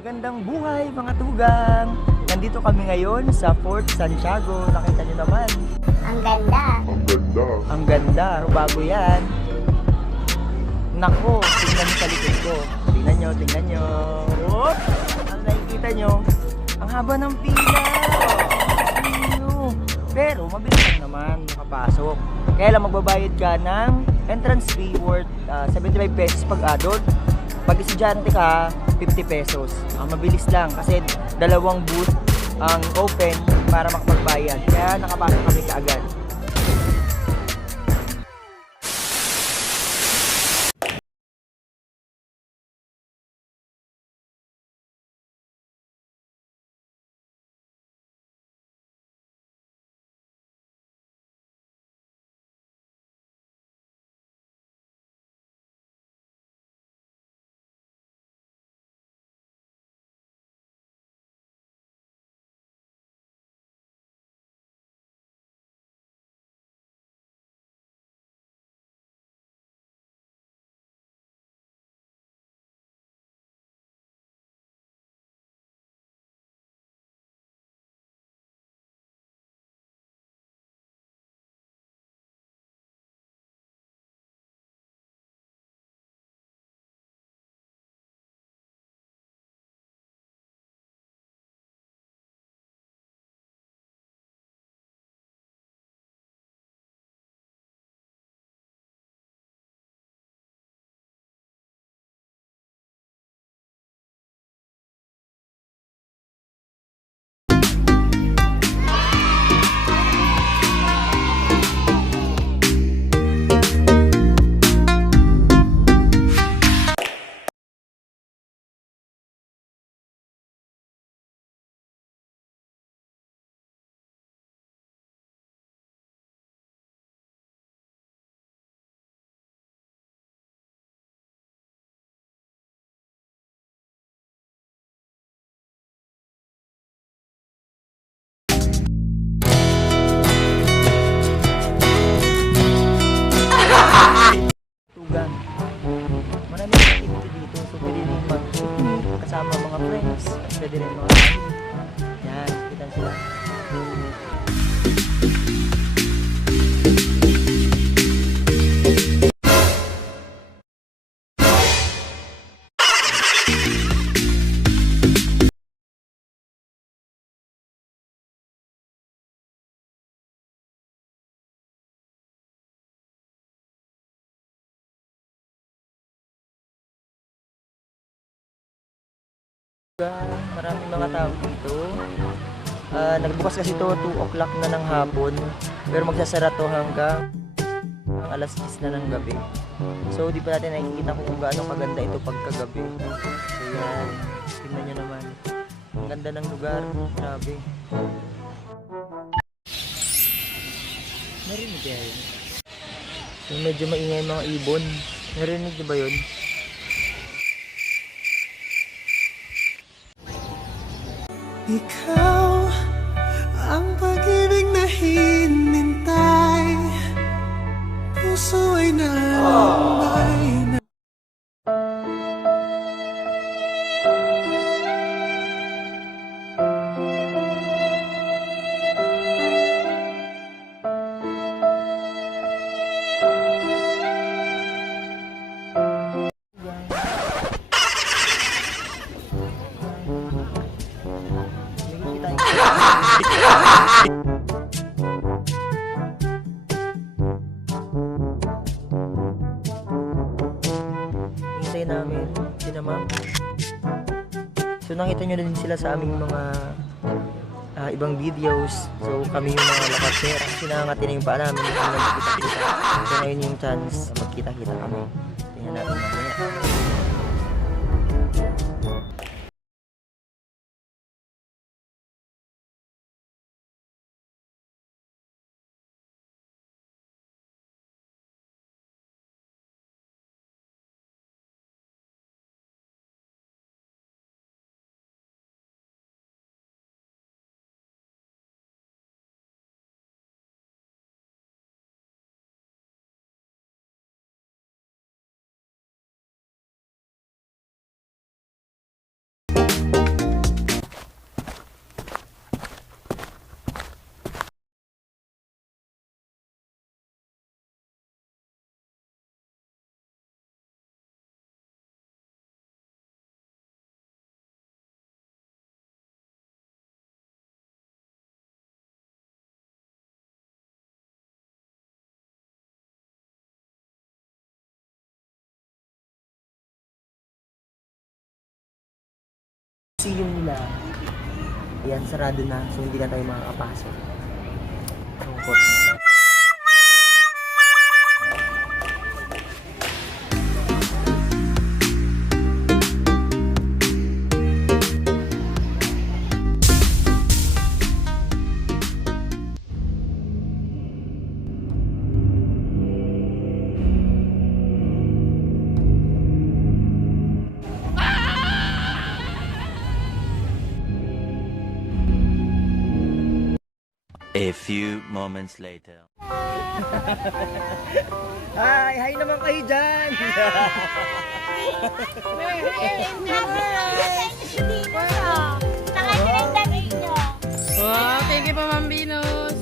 Magandang buhay mga tugang! Nandito kami ngayon sa Fort Santiago. Nakita nyo naman. Ang ganda. Ang ganda. Bago yan. Nako, tingnan nyo sa likod ko. Tingnan nyo. Whoop! Ano nakikita nyo? Ang haba ng pila. Pero mabilis lang naman makapasok. Kaya lang magbabayad ka ng entrance fee worth 75 pesos pag adult. Pag estudyante ka, 50 pesos. Mabilis lang kasi dalawang booth ang open para makapagbayad. Kaya nakapasok kami kaagad. Tugang. Maraming activity dito. So pwede rin mag-picnic kasama mga friends. Pwede rin mga family. Yan, kita sila. Maraming mga tao dito. Nagbukas kasi ito 2 o'clock na ng hapon. Pero magsasara to hanggang alas 10 na ng gabi. So di pa natin nakikita kung gaano kaganda ito pagkagabi. So yan, tingnan nyo naman. Ang ganda ng lugar. Grabe. Narinig kaya yun? So medyo maingay mga ibon. Narinig nyo ba yun? Ikaw ang pag-ibig na hinintay. Puso ay nalambay na. Hintay namin sila ma'am. So nakita nyo din sila sa aming mga ibang videos. So kami yung mga lakasera. Sinangati na yung paa namin. Nagkita-kita. So ngayon yung chance magkita-kita kami. Tingnan natin mamaya. museum nila. Ayan, sarado na. So, hindi na tayo makakapasok. Lungkot. A few moments later. Hi naman kayo dyan! Wow, thank you po, Ma'am Venus.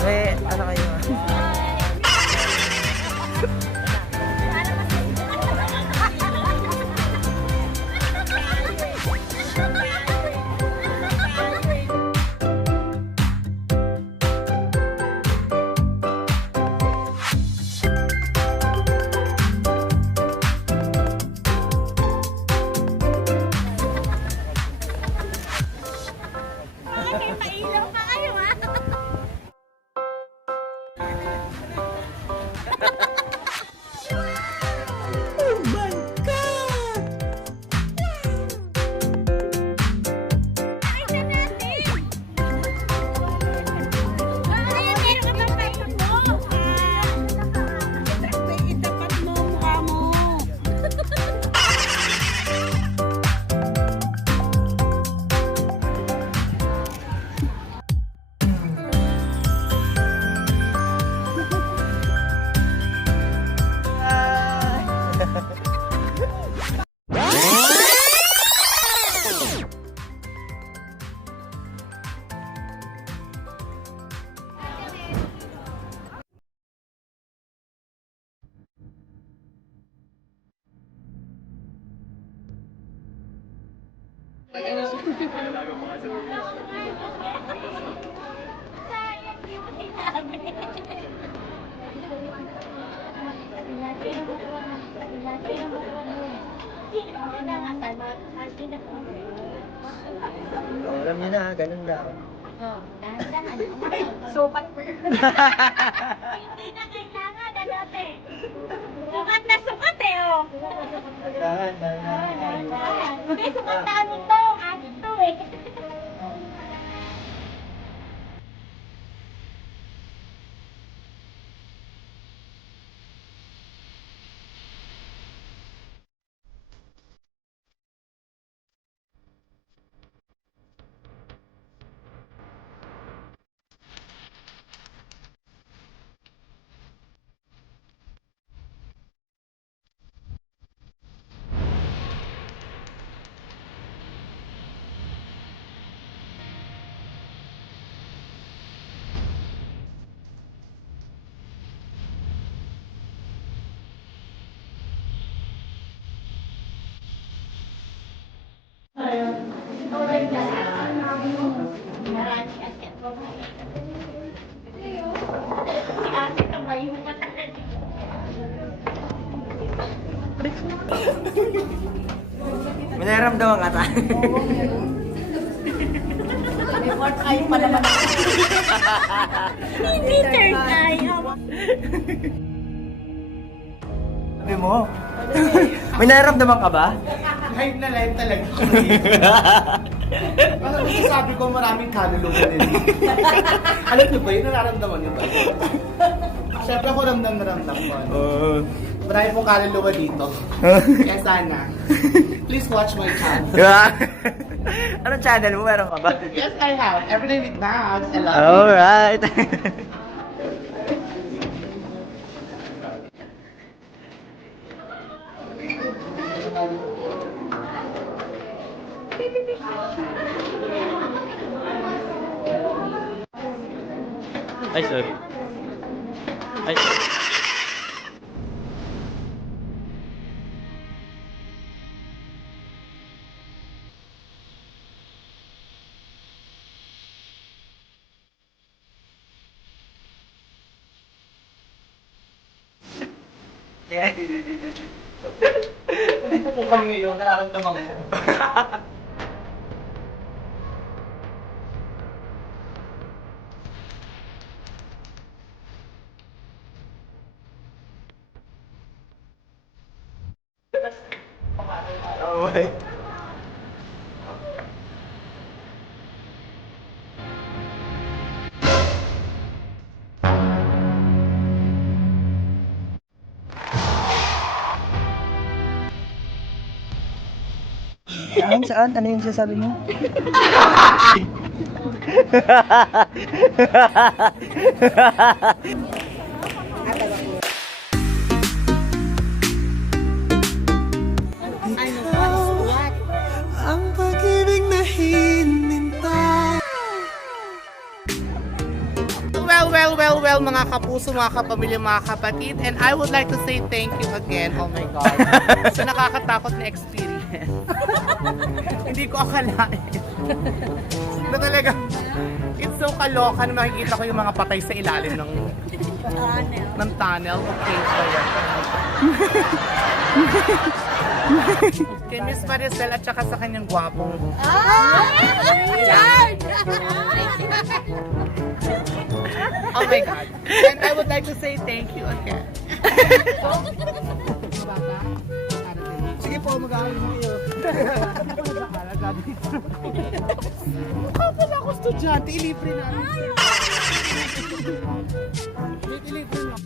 Ayan! Ano kayo? Pailaw pa kayo, ha? Alam niyo na, ganun daw. Sukat mo. Hindi na kailangan, dati. Sukat na sukat eh, oh. Hindi, sukat na ano to. Ano to eh. May naramdaman ka ta? Hindi turn tayo. Sabi mo? May naramdaman ka ba? Live na live talaga. Parang sabi ko maraming kaluluwa din. Alam niyo ba yun? Nararamdaman niyo ba? Siyempre ako ramdam na ramdam ko. Marami pong kaluluwa dito. Kaya sana, please watch my channel. Anong channel mo? Meron ka ba? Yes, I have. Everyday with Nags. I love Alright. Ay, sorry. Ay. Yeah. Ito po kami yung nararamdaman ko. Okay. Saan? Saan? Ano yung sasabi mo? Ang pag-ibig na hinintay. Well, mga kapuso, mga kapamilya, mga kapatid. And I would like to say thank you again. Oh my God. Sa nakakatakot na experience. Hindi ko akalain. Na talaga, it's so kaloka na makikita ko yung mga patay sa ilalim ng tunnel. Okay, so yan. Kay Miss Maricel at saka sa kanyang gwapong. Oh my God. And I would like to say thank you again. Sige po, mag-aaral mo kayo. Kapala ako estudyante, ilibre namin. Ilibre na.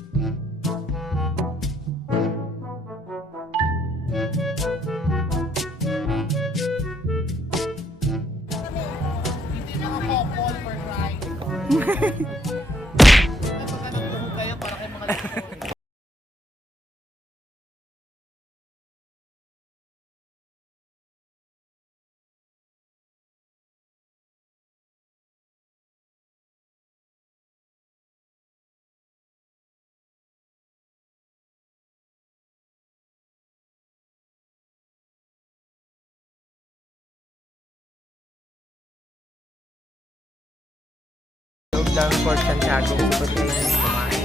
Hindi na ako call for ride. Napagkanong kayo para kayo mga laro. Loob ng Fort Santiago. Pwede kayo kumain.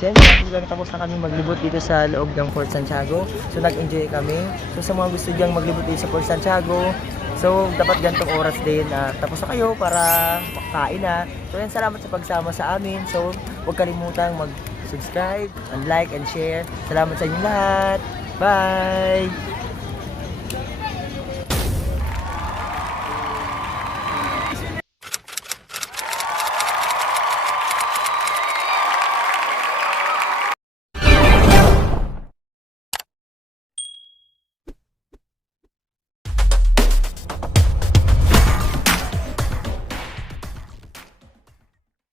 So yan, tapos na kami maglibot dito sa loob ng Fort Santiago. So nag-enjoy kami. So sa mga gusto diyang maglibot dito sa Fort Santiago, so dapat gantong oras din na tapos na kayo para makakain na. So yan, salamat sa pagsama sa amin. So huwag kalimutang mag-subscribe, and like, and share. Salamat sa inyo lahat. Bye!